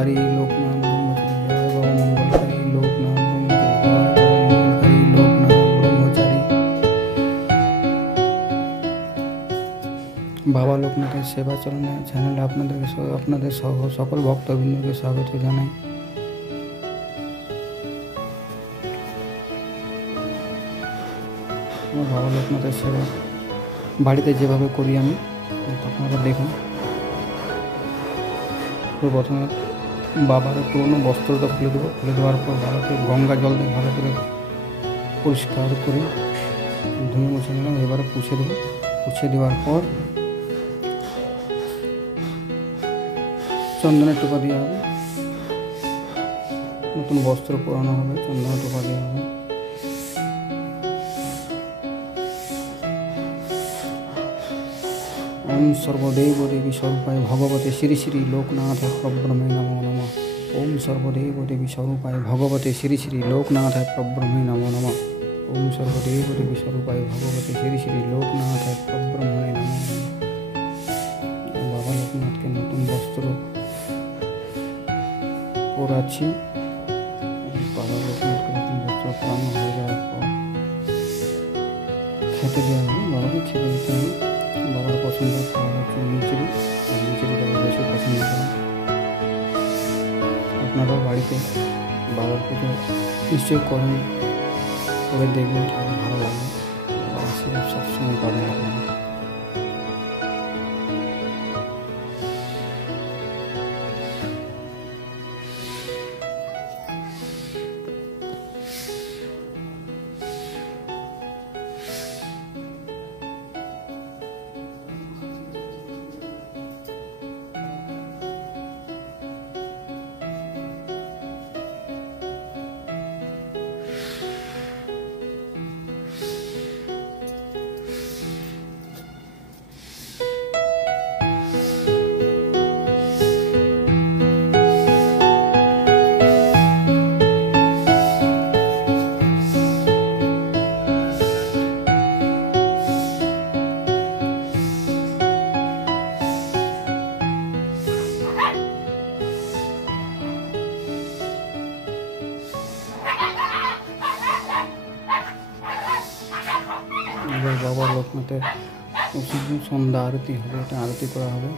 মঙ্গলকারী লোকনাথ ব্রহ্মচারী, জয় বাবা মঙ্গলকারী লোকনাথ ব্রহ্মচারী, জয় বাবা মঙ্গলকারী লোকনাথ ব্রহ্মচারী। বাবা লোকনাথের সেবা চলনে চ্যানেলে আপনাদের সহ সকল ভক্তবৃন্দকে স্বাগত জানাই। বাবা লোকনাথের সেবা বাড়িতে যেভাবে করি আমি, আপনারা দেখুন। প্রথমে বাবার পুরনো বস্ত্রটা খুলে দেবো, খুলে দেওয়ার পর বাবাকে গঙ্গা জল দিয়ে ভালো করে পরিষ্কার করে ধুয়ে মুছে নিলাম। এবারে পুছে দেবো। পুছে দেওয়ার পর চন্দনের টোপা দেওয়া হবে, নতুন বস্ত্র পরানো হবে, চন্দনের টোপা দেওয়া হবে। ওম সর্বদেব দেবী স্বরূপায় ভগবতে শ্রী শ্রী লোকনাথ প্রব্রহ্মে নমো নমঃ। ওম সর্বদেব দেবী স্বরূপায় ভগবতে শ্রী শ্রী লোকনাথ প্রব্রহ্মে নমো নমঃ। ওম সর্বদেব দেবী স্বরূপায় ভগবতে শ্রী শ্রী লোকনাথ প্রব্রহ্মে নমো নমঃ। বাবা লোকনাথকে নতুন বস্ত্র পরাচ্ছি। বাবা লোকনাথকে নতুন বস্ত্র পরানো হয়ে যাওয়ার পর খেতে দেওয়া হবে। বাবাকে খেতে দিতে হবে। বাবার পছন্দ খাওয়া হচ্ছে মিচড়ি, মিচড়ি বাবা বেশি পছন্দ করেন। আপনারাও বাড়িতে বাবার পুজো নিশ্চয়ই করেন, করে দেখবেন, আরও ভালো লাগবে। বাবার আশীর্বাদ সবসময় পাবেন আপনারা। এবার বাবা লোকনাথের সন্ধ্যা আরতি হবে, এটা আরতি করা হবে।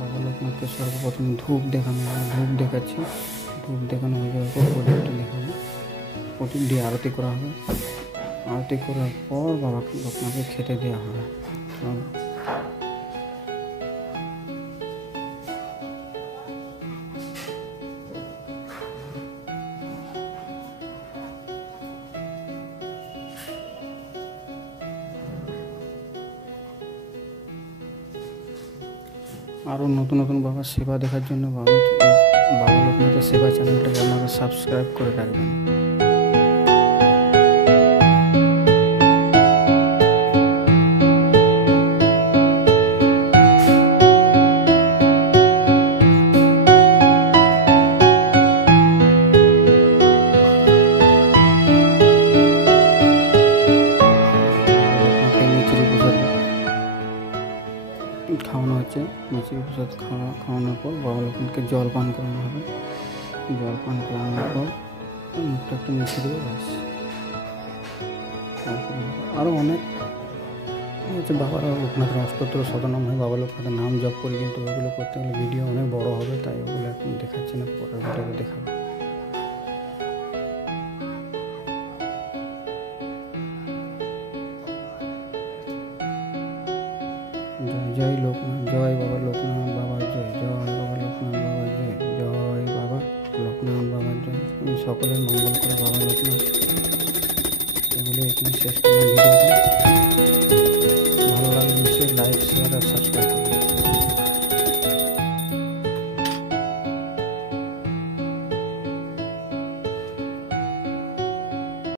বাবা লোকনাথকে সর্বপ্রথম ধূপ দেখানো হবে, ধূপ দেখাচ্ছি। ধূপ দেখানো হয়ে যাওয়ার পর প্রদীপটা দেখাবো, প্রদীপ দিয়ে আরতি করা হবে। আরতি করার পর বাবা লোকনাথকে খেতে দেওয়া হবে। আরও নতুন নতুন বাবার সেবা দেখার জন্য বাবা লোকনাথের সেবা চ্যানেলটাকে আপনারা সাবস্ক্রাইব করে রাখবেন। খাওয়ানো হচ্ছে, মিষ্টি প্রসাদ খাওয়ানোর পর বাবা লোকনাথকে জল পান করানো হবে। জল পান করানোর পর মুখটা একটু মিশিয়ে দেবে, ব্যাস। আরও অনেক হচ্ছে বাবা লোকনাথের অষ্টোত্তর শতনাম হয়, বাবা লোকনাথের নাম জপ করি, কিন্তু ওগুলো করতে গেলে ভিডিও অনেক বড় হবে, তাই ওগুলো এখন দেখাচ্ছি না, পরের ভিডিওতে দেখাবো। জয় জয় লোকনাথ, জয় বাবা লোকনাথ বাবা জয়, জয় বাবা লোকনাথ বাবা জয়, জয় বাবা লোকনাথ বাবা জয়। আমি সকলের মঙ্গল করে বাবা লোকনাথ। এগুলো এখানে শেষ করলাম ভিডিওটা। ভালো লাগলে নিশ্চয়ই লাইক, শেয়ার আর সাবস্ক্রাইব করুন।